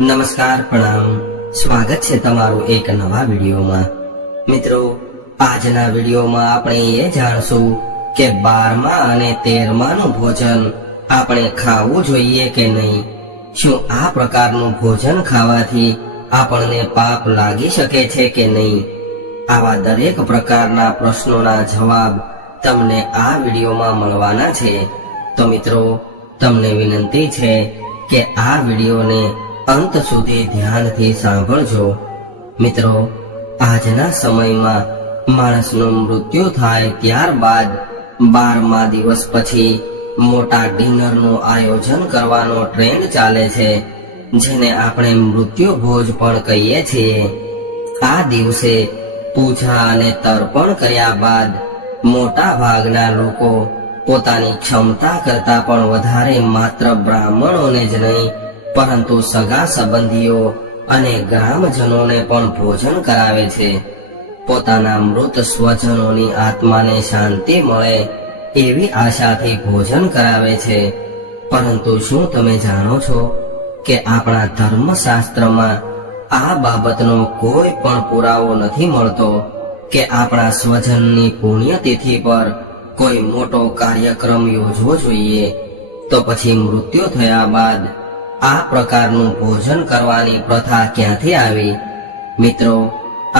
નમસ્કાર પ્રણામ સ્વાગત છે તમારું એક નવા વિડીયોમાં મિત્રો આજના વિડીયોમાં આપણે એ જાણશું કે બારમા અને તેરમાનું ભોજન આપણે ખાવું જોઈએ કે નહીં શું આ પ્રકારનું ભોજન ખાવાથી આપણને પાપ લાગી શકે છે કે નહીં આવા દરેક પ્રકારના પ્રશ્નોના જવાબ તમને આ વિડીયોમાં મળવાના છે તો મિત્રો તમને વિનંતી છે કે આ વિડીયોને અંત સુધી ધ્યાનથી સાંભળજો મિત્રો આજના સમયમાં માણસનું મૃત્યુ થાય ત્યારબાદ બારમા દિવસ પછી મોટા ડિનરનું આયોજન કરવાનો ટ્રેન્ડ ચાલે છે જેને આપણે મૃત્યુ ભોજ પણ કહીએ છીએ આ દિવસે પૂજા અને તર્પણ કર્યા બાદ મોટા ભાગના લોકો પોતાની ક્ષમતા કરતા પણ વધારે માત્ર બ્રાહ્મણોને જ નહીં પરંતુ સગા સંબંધીઓ અને ગ્રામજનોને પણ ભોજન કરાવે છે પોતાના મૃત સ્વજનોની આત્માને શાંતિ મળે એવી આશાથી ભોજન કરાવે છે પરંતુ શું તમે જાણો છો કે આપણા ધર્મશાસ્ત્રમાં આ બાબતનો કોઈ પણ પુરાવો નથી મળતો કે આપણા સ્વજનની પુણ્યતિથિ પર કોઈ મોટો કાર્યક્રમ યોજવો જોઈએ તો પછી મૃત્યુ થયા બાદ આ પ્રકારનું ભોજન કરવાની પ્રથા ક્યાંથી આવી મિત્રો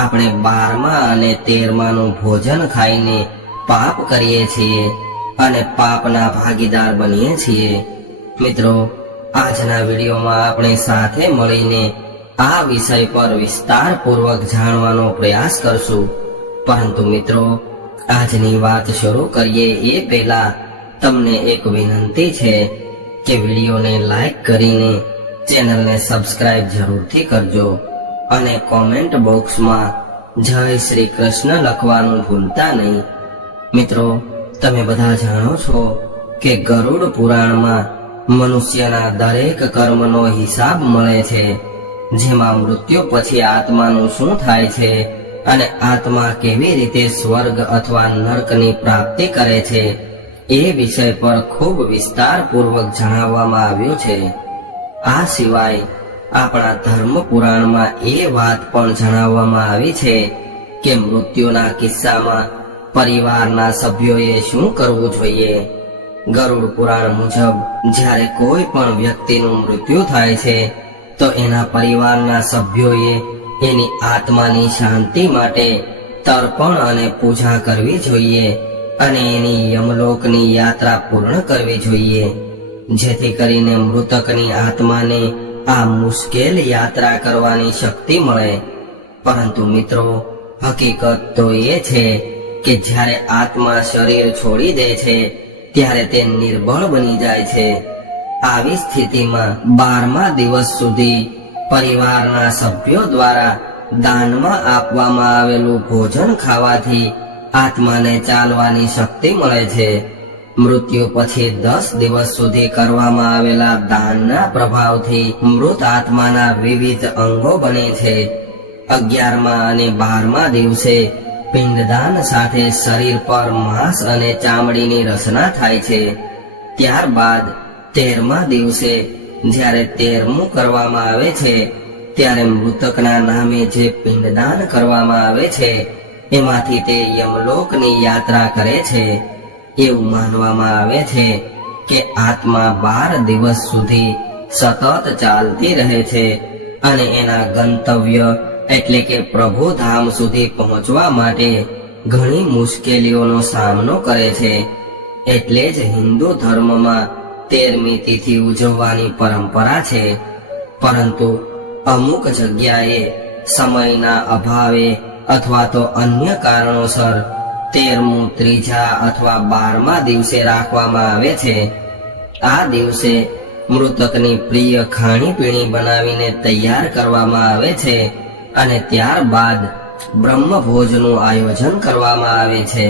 આપણે બારમા અને તેરમાનું ભોજન ખાઈને પાપ કરીએ છીએ અને પાપના ભાગીદાર બનીએ છીએ મિત્રો આજના વિડીયોમાં આપણે સાથે મળીને આ વિષય પર વિસ્તારપૂર્વક જાણવાનો પ્રયાસ કરશું પરંતુ મિત્રો આજની વાત શરૂ કરીએ એ પહેલા તમને એક વિનંતી છે કે વિડીયોને લાઈક કરીને ચેનલને સબસ્ક્રાઇબ જરૂરથી કરજો અને કોમેન્ટ બોક્સમાં જય શ્રી કૃષ્ણ લખવાનું ભૂલતા નહીં મિત્રો તમે બધા જાણો છો કે ગરુડ પુરાણમાં મનુષ્યના દરેક કર્મનો હિસાબ મળે છે જેમાં મૃત્યુ પછી આત્માનું શું થાય છે અને આત્મા કેવી રીતે સ્વર્ગ અથવા નર્કની પ્રાપ્તિ કરે છે એ વિષય પર ખૂબ વિસ્તારપૂર્વક જણાવવામાં આવ્યું છે આ સિવાય આપણા ધર્મ પુરાણમાં એ વાત પણ જણાવવામાં આવી છે કે મૃત્યુના કિસ્સામાં પરિવારના સભ્યોએ શું કરવું જોઈએ ગરુડ પુરાણ મુજબ જ્યારે કોઈ પણ વ્યક્તિનું મૃત્યુ થાય છે તો એના પરિવારના સભ્યોએ એની આત્માની શાંતિ માટે તર્પણ અને પૂજા કરવી જોઈએ અને એની યમલોકની યાત્રા પૂર્ણ કરવી જોઈએ જેથી કરીને મૃતકની આત્માને આ મુશ્કેલ યાત્રા કરવાની શક્તિ મળે પરંતુ મિત્રો હકીકત તો એ છે કે જ્યારે આત્મા શરીર છોડી દે છે ત્યારે તે નિર્બળ બની જાય છે આવી સ્થિતિમાં બારમા દિવસ સુધી પરિવારના સભ્યો દ્વારા દાનમાં આપવામાં આવેલું ભોજન ખાવાથી આત્માને ચાલવાની શક્તિ મળે છે મૃત્યુ પછી દસ દિવસ સુધી કરવામાં આવેલા દાનના પ્રભાવથી મૃત આત્માના વિવિધ અંગો બને છે અગિયારમા અને બારમા દિવસે પિંડદાન સાથે શરીર પર માંસ અને ચામડીની રચના થાય છે ત્યારબાદ તેરમા દિવસે જ્યારે તેરમું કરવામાં આવે છે ત્યારે મૃતકના નામે જે પિંડદાન કરવામાં આવે છે એમાંથી તે યમલોકની યાત્રા કરે છે એવું માનવામાં આવે છે કે આત્મા બાર દિવસ સુધી સતત ચાલતી રહે છે અને એના ગંતવ્ય એટલે કે પ્રભુધામ સુધી પહોંચવા માટે ઘણી મુશ્કેલીઓનો સામનો કરે છે એટલે જ હિન્દુ ધર્મમાં તેરમી તિથિ ઉજવવાની પરંપરા છે પરંતુ અમુક જગ્યાએ સમયના અભાવે અથવા તો અન્ય કારણોસર તેરમું ત્રીજા અથવા બારમા દિવસે રાખવામાં આવે છે આ દિવસે મૃતકની પ્રિય ખાણીપીણી બનાવીને તૈયાર કરવામાં આવે છે અને ત્યારબાદ બ્રહ્મભોજનું આયોજન કરવામાં આવે છે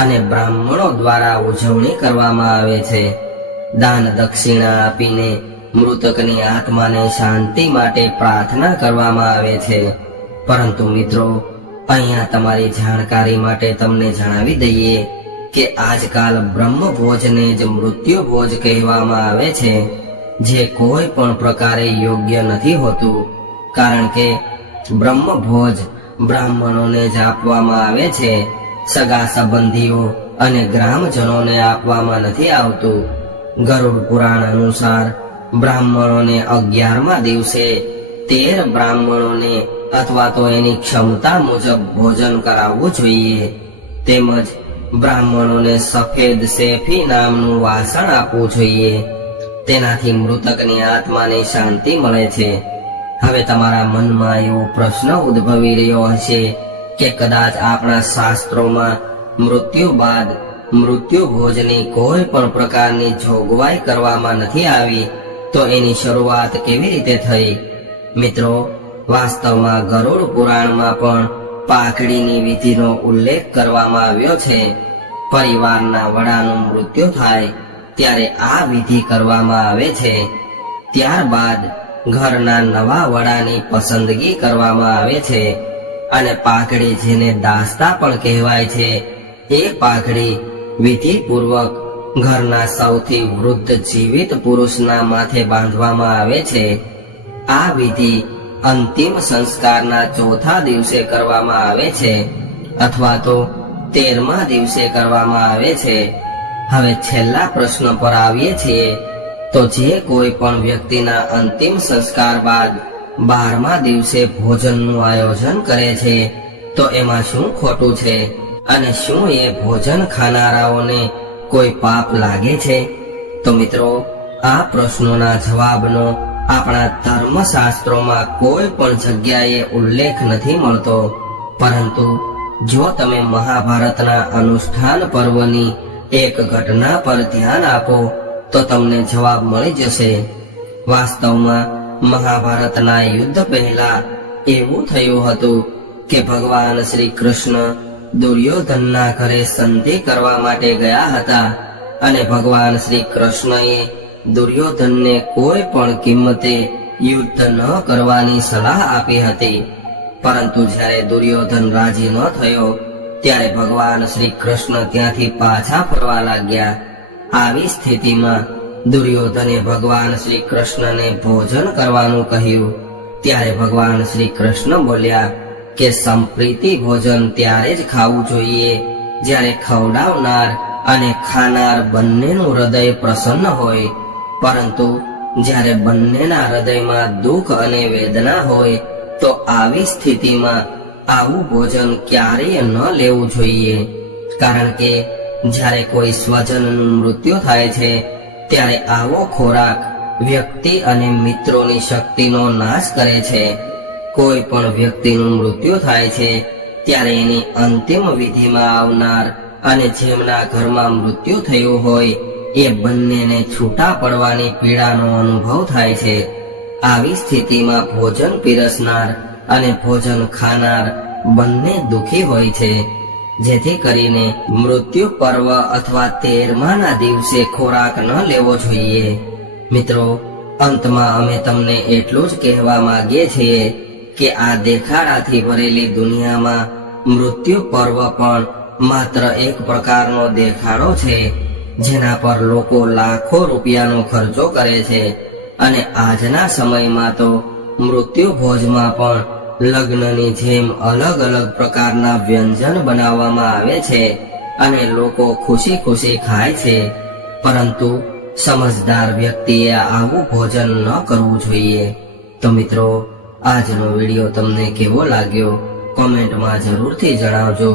અને બ્રાહ્મણો દ્વારા ઉજવણી કરવામાં આવે છે દાન દક્ષિણા આપીને મૃતકની આત્માને શાંતિ માટે પ્રાર્થના કરવામાં આવે છે પરંતુ મિત્રો અહીંયા તમારી જાણકારી માટે તમને જણાવી દઈએ કે આજકાલ બ્રહ્મભોજને જ મૃત્યુ ભોજ કહેવામાં આવે છે જે કોઈ પણ પ્રકારે યોગ્ય નથી હોતું કારણ કે બ્રહ્મભોજ બ્રાહ્મણોને જ આપવામાં આવે છે સગા સંબંધીઓ અને ગ્રામજનોને આપવામાં નથી આવતું ગરુડ પુરાણ અનુસાર બ્રાહ્મણોને અગિયારમા દિવસે તેર બ્રાહ્મણોને અથવા તો એની ક્ષમતા મુજબ ભોજન કરાવવું જોઈએ તેમજ બ્રાહ્મણોને સફેદ સેફી નામનું વાસણ આપવું જોઈએ તેનાથી મૃતકની આત્માને શાંતિ મળે છે હવે તમારા મનમાં એવો પ્રશ્ન ઉદ્ભવી રહ્યો હશે કે કદાચ આપણા શાસ્ત્રોમાં મૃત્યુ બાદ મૃત્યુ ભોજની કોઈ પણ પ્રકારની જોગવાઈ કરવામાં નથી આવી તો એની શરૂઆત કેવી રીતે થઈ મિત્રો વાસ્તવમાં ગરુડ પુરાણમાં પણ પાકડીની વિધિનો ઉલ્લેખ કરવામાં આવ્યો છે પરિવારના વડાનું મૃત્યુ થાય ત્યારે આ વિધિ કરવામાં આવે છે ત્યારબાદ ઘરના નવા વડાની પસંદગી કરવામાં આવે છે અને પાકડી જેને દાસ્તા પણ કહેવાય છે એ પાકડી વિધિપૂર્વક ઘરના સૌથી વૃદ્ધ જીવિત પુરુષના માથે બાંધવામાં આવે છે આ વિધિ અંતિમ સંસ્કારના ચોથા દિવસે કરવામાં આવે છે અથવા તો તેરમા દિવસે કરવામાં આવે છે હવે છેલ્લા પ્રશ્ન પર આવીએ છીએ તો જે કોઈ પણ વ્યક્તિના અંતિમ સંસ્કાર બાદ બારમા દિવસે ભોજનનું આયોજન કરે છે તો એમાં શું ખોટું છે અને શું એ ભોજન ખાનારાઓને કોઈ પાપ લાગે છે તો મિત્રો આ પ્રશ્નોના જવાબનો આપણા ધર્મશાસ્ત્રોમાં કોઈ પણ જગ્યાએ ઉલ્લેખ નથી મળતો પરંતુ જો તમે મહાભારતના અનુષ્ઠાન પર્વની એક ઘટના પર ધ્યાન આપો તો તમને જવાબ મળી જશે વાસ્તવમાં મહાભારતના યુદ્ધ પહેલા એવું થયું હતું કે ભગવાન શ્રી કૃષ્ણ દુર્યોધનના ઘરે સંધિ કરવા માટે ગયા હતા અને ભગવાન શ્રી કૃષ્ણએ દુર્યોધનને કોઈ પણ કિંમતે યુદ્ધ ન કરવાની સલાહ આપી હતી પરંતુ જ્યારે દુર્યોધન રાજી ન થયો ત્યારે ભગવાન શ્રી કૃષ્ણ ત્યાંથી પાછા ફરવા લાગ્યા આવી સ્થિતિમાં દુર્યોધને ભગવાન શ્રી કૃષ્ણને ભોજન કરવાનું કહ્યું ત્યારે ભગવાન શ્રી કૃષ્ણ બોલ્યા કે સંપ્રીતિ ભોજન ત્યારે જ ખાવું જોઈએ જ્યારે ખવડાવનાર અને ખાનાર બંનેનું હૃદય પ્રસન્ન હોય પરંતુ જ્યારે બંનેના હૃદયમાં દુઃખ અને વેદના હોય તો આવી સ્થિતિમાં આવું ભોજન ક્યારેય ન લેવું જોઈએ કારણ કે જ્યારે કોઈ સ્વજનનું મૃત્યુ થાય છે ત્યારે આવો ખોરાક વ્યક્તિ અને મિત્રોની શક્તિનો નાશ કરે છે કોઈ પણ વ્યક્તિનું મૃત્યુ થાય છે ત્યારે એની અંતિમ વિધિમાં આવનાર અને જેમના ઘરમાં મૃત્યુ થયું હોય એ બંનેને છૂટા પડવાની પીડાનો અનુભવ થાય છે આવી સ્થિતિમાં ભોજન પીરસનાર અને ભોજન ખાનાર બંને દુખી હોય છે જેથી કરીને મૃત્યુ પર્વ અથવા તેરમાના દિવસે ખોરાક ન લેવો જોઈએ મિત્રો અંતમાં અમે તમને એટલું જ કહેવા માંગીએ છીએ કે આ દેખાડાથી ભરેલી દુનિયામાં મૃત્યુ પર્વ પણ માત્ર એક પ્રકારનો દેખાડો છે જેના પર લોકો લાખો રૂપિયાનો ખર્ચો કરે છે અને આજના સમયમાં તો મૃત્યુ ભોજમાં પણ લગ્નની જેમ અલગ અલગ પ્રકારના વ્યંજન બનાવવામાં આવે છે અને લોકો ખુશી ખુશી ખાય છે પરંતુ સમજદાર વ્યક્તિએ આવું ભોજન ન કરવું જોઈએ તો મિત્રો આજનો વિડીયો તમને કેવો લાગ્યો કોમેન્ટમાં જરૂરથી જણાવજો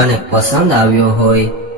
અને પસંદ આવ્યો હોય